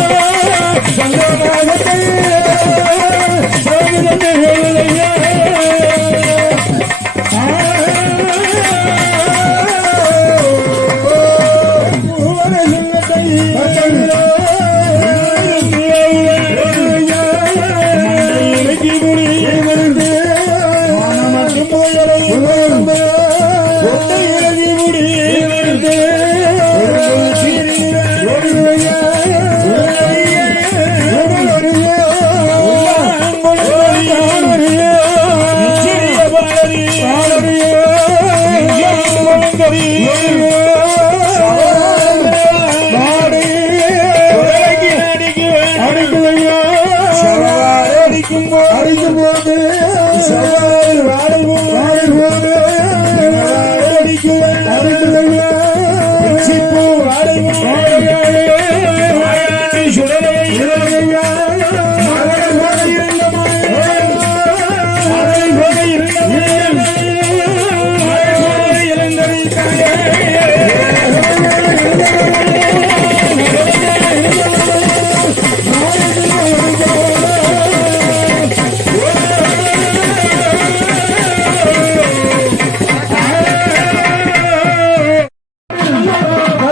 রে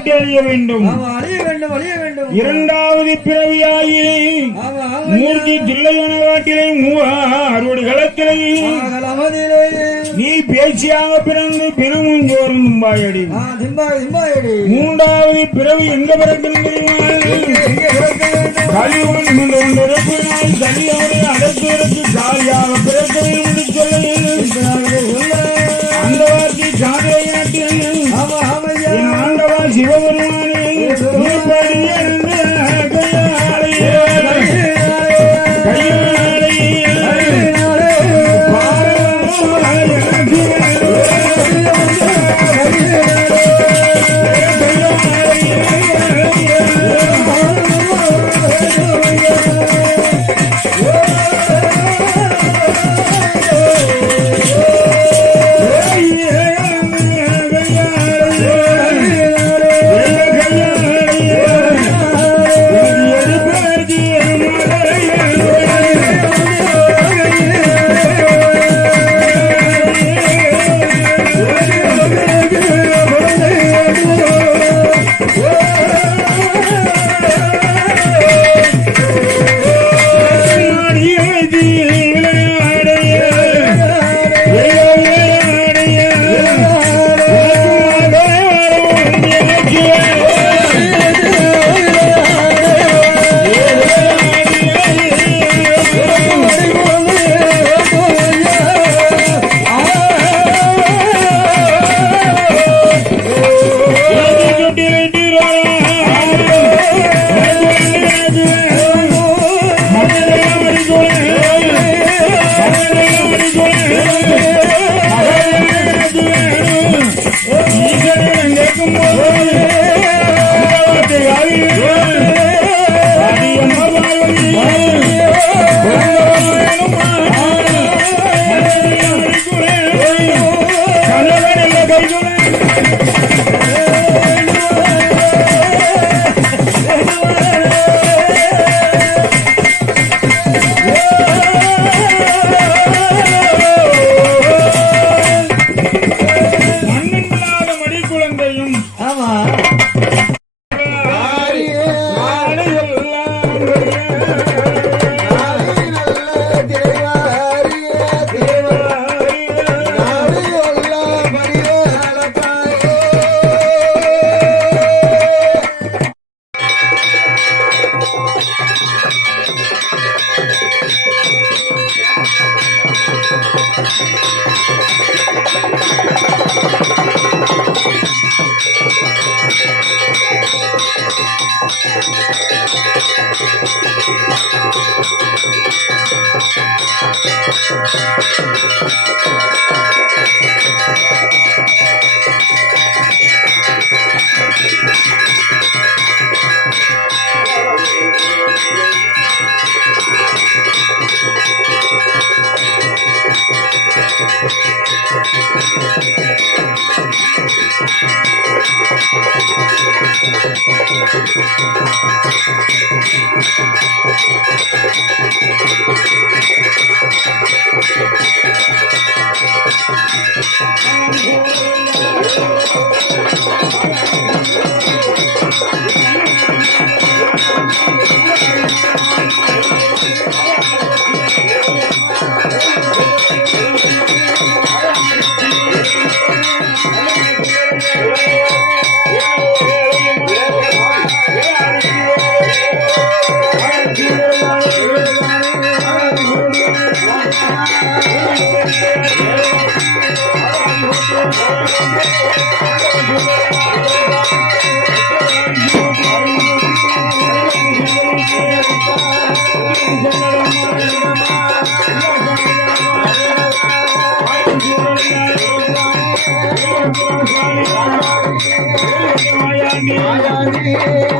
தற்கங்கோட்டை அழிய வேண்டும். அழிய வேண்டும் அழிய வேண்டும். இரண்டாவது பிறவியாயி ஆமா மூர்த்தி தில்லையன காட்டிலே மூவாறுடி களத்திலே நீ பேச்சியாக பிறந்து பிணமும் சோறும் தும்பாயடி. மூன்றாவது பிறவி எங்க பிறக்கும் தெரியுமா? எங்கே பிறக்க வேண்டும் கலியுகம் என்று ஒன்றிருப்பினால் கலியோடு அடக்குவதற்கு காலியாக பிறக்க வேண்டும். Thank you. フフフフ。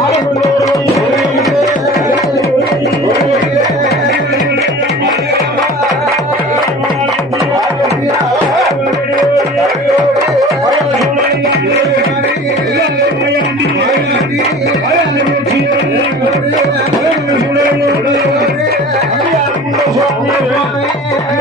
I'm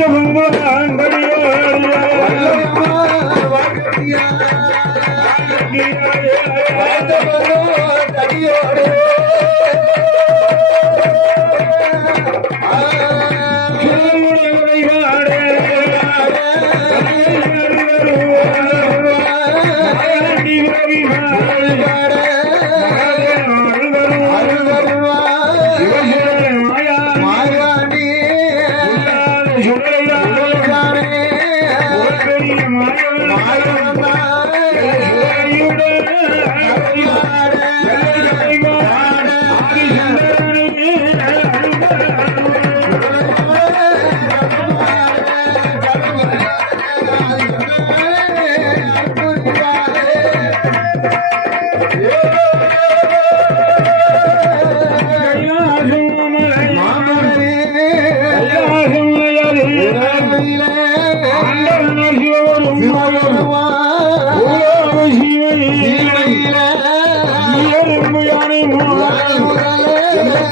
யார் அடி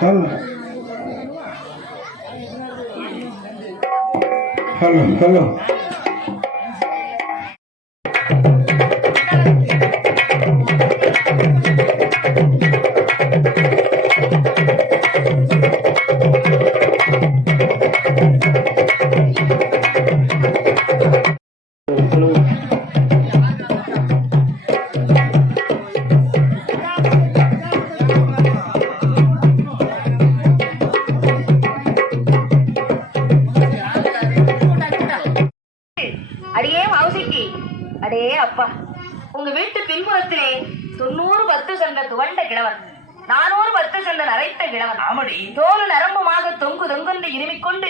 ஹலோ ஹலோ ஹலோ உங்க வீட்டு பின்புறத்திலே தொண்ணூறு பத்து சண்ட துவண்ட கிழவன் நானூறு பத்து சண்ட நரைத்த கிழவன் ஆமடி. தோல் நரம்புமாக தொங்கு தொங்குந்து இருமிக்கொண்டு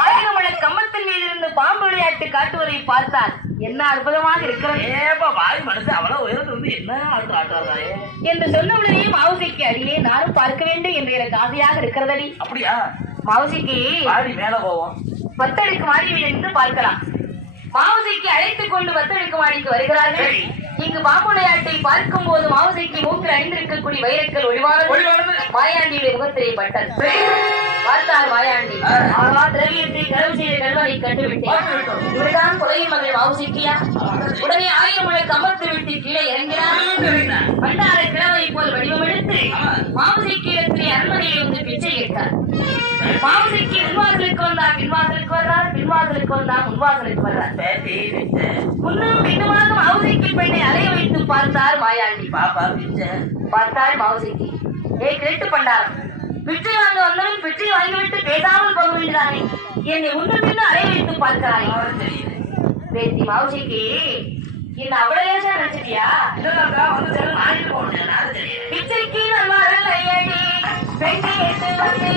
ஆயிரம் மண கம்பத்தின் மீது இருந்து பாம்பு விளையாட்டு காட்டுவதை பார்த்தால் என்ன அற்புதமாக இருக்கிறது? ஏப்பா பாவி மனுஷன் அவ்வளவு உயரத்துல இருந்து என்ன ஆட்டு ஆட்டுறாரு என்று சொன்னவுடனே மவுசிக்கு அடியே நானும் பார்க்க வேண்டும் என்று எனக்கு ஆசையாக இருக்கிறதடி. அப்படியா? மவுசிக்கு மேல போவோம். பத்தடுக்கு மாடி என்று பார்க்கலாம். மாவுசைக்கு அழைத்துக் கொண்டு வத்தழுக்கு மாடிக்கு வருகிறார்கள் இங்கு பாம்புடையாட்டை பார்க்கும் போது மாவுசைக்கு மூக்கில் அணிந்திருக்கக்கூடிய வைரக்கல் ஒளிவானது. மாயாண்டியுடைய முகத்திலே பட்டது. பார்த்தார் மாயாண்டி. ஆகா திரவியத்தை கருவு செய்த கல்வனை கண்டுவிட்டேன். இவர்தான் குறையும் மகள் மாவுசைக்கியா? உடனே ஆயிரம் மணி கம்பத்து விட்டு கீழே இறங்கினார் பண்டார கிழவை போல் வடிவம் எடுத்து மாவுசைக்கு இடத்திலே அரண்மனையில் வந்து பிச்சை கேட்டார் மாவுசைக்கு முன்வாசலுக்கு வந்தார் பின்வாசலுக்கு வர்றார் பின்வாசலுக்கு வந்தார் முன்வாசலுக்கு வர்றார். முன்னும் மாவுசைக்கு பெண்ணை அலைய வைத்து பார்த்தார் மாயாண்டி பாப்பா விட்டு பார்த்தார் மாவுசைக்கு ஏ கிழட்டு பண்டாரம். பிச்சை வாங்க வந்தவன் பிச்சை வாங்கிவிட்டு பேசாமல் போக வேண்டியதானே என்னை உண்டு பின்னு அடைய வைத்து பார்க்கிறாய். பேத்தி மாவுசிக்கு இந்த அவ்வளவு நினைச்சிட்டியா பிச்சைக்கு நம்ம அருள் ஐயடி பெண்ணை வந்து